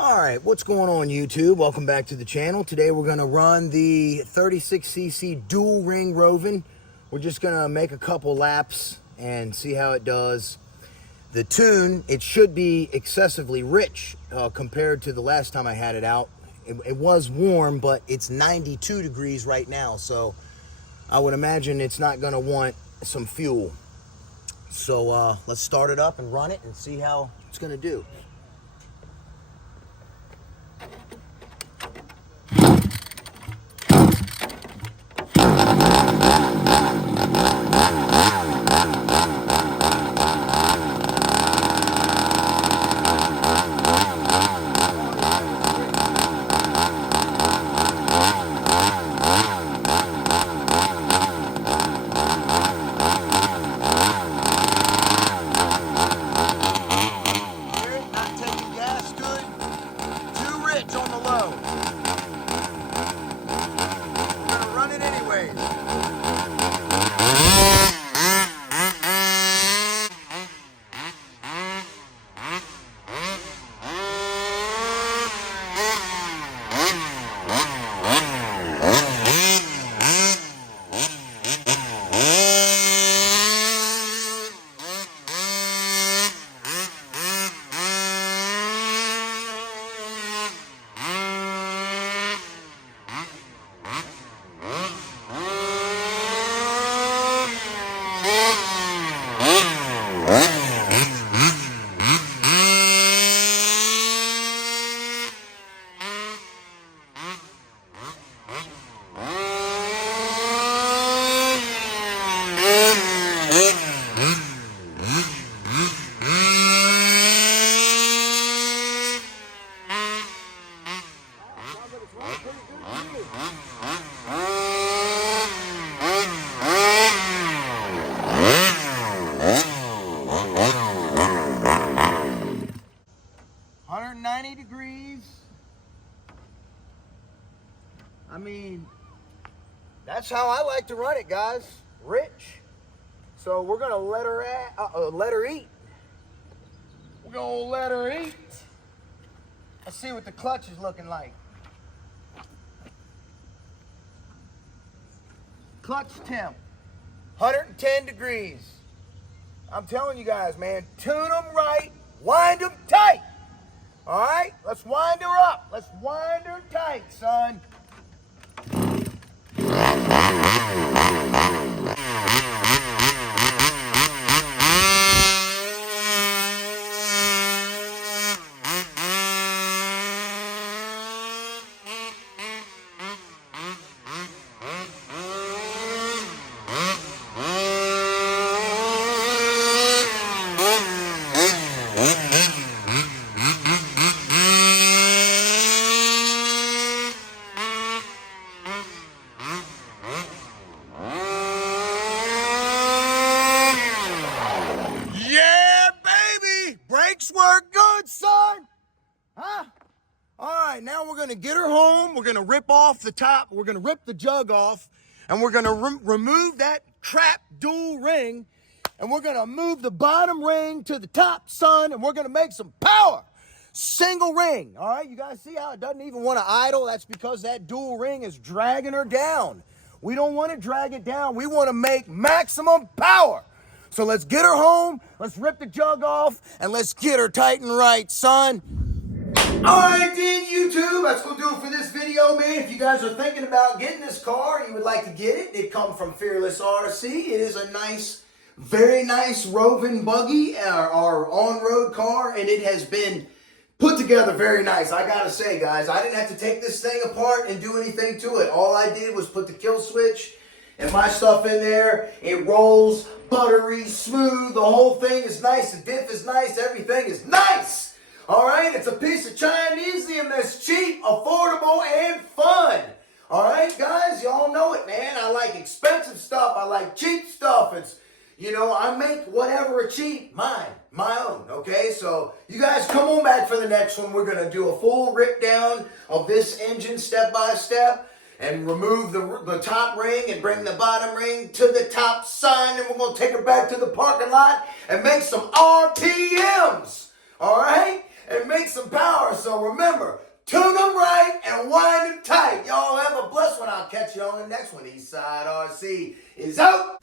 Alright, what's going on YouTube? Welcome back to the channel. Today we're going to run the 36cc dual ring Rovan. We're just going to make a couple laps and see how it does. The tune, it should be excessively rich compared to the last time I had it out. It was warm, but it's 92 degrees right now, so I would imagine it's not going to want some fuel. So let's start it up and run it and see how it's going to do. Degrees. I mean, that's how I like to run it, guys. Rich. So we're gonna let her eat. We're gonna let her eat. Let's see what the clutch is looking like. Clutch temp, 110 degrees. I'm telling you guys, man, tune them right, wind them tight. All right, let's wind her up. Let's wind her tight, son. Work good, son. Huh? All right, now we're gonna get her home. We're gonna rip off the top. We're gonna rip the jug off, and we're gonna remove that crap dual ring, and we're gonna move the bottom ring to the top, son, and we're gonna make some power. Single ring. All right, you guys see how it doesn't even want to idle? That's because that dual ring is dragging her down. We don't want to drag it down. We want to make maximum power. So let's get her home, let's rip the jug off, and let's get her tight and right, son. All right, then, YouTube, that's going to do it for this video, man. If you guys are thinking about getting this car, you would like to get it, it comes from Fearless RC. It is a nice, very nice Rovan buggy, our on-road car, and it has been put together very nice. I got to say, guys, I didn't have to take this thing apart and do anything to it. All I did was put the kill switch and my stuff in there. It rolls buttery smooth. The whole thing is nice. The diff is nice. Everything is nice. All right, it's a piece of Chinesium that's cheap, affordable, and fun. All right, guys, y'all know it, man. I like expensive stuff. I like cheap stuff. It's, you know, I make whatever cheap my own, okay? So you guys come on back for the next one. We're going to do a full rip down of this engine step by step. and remove the top ring and bring the bottom ring to the top sign, and we're going to take her back to the parking lot and make some RPMs, all right? And make some power. more. So remember, tune them right and wind them tight. Y'all have a blessed one. I'll catch you on the next one. Eastside RC is out.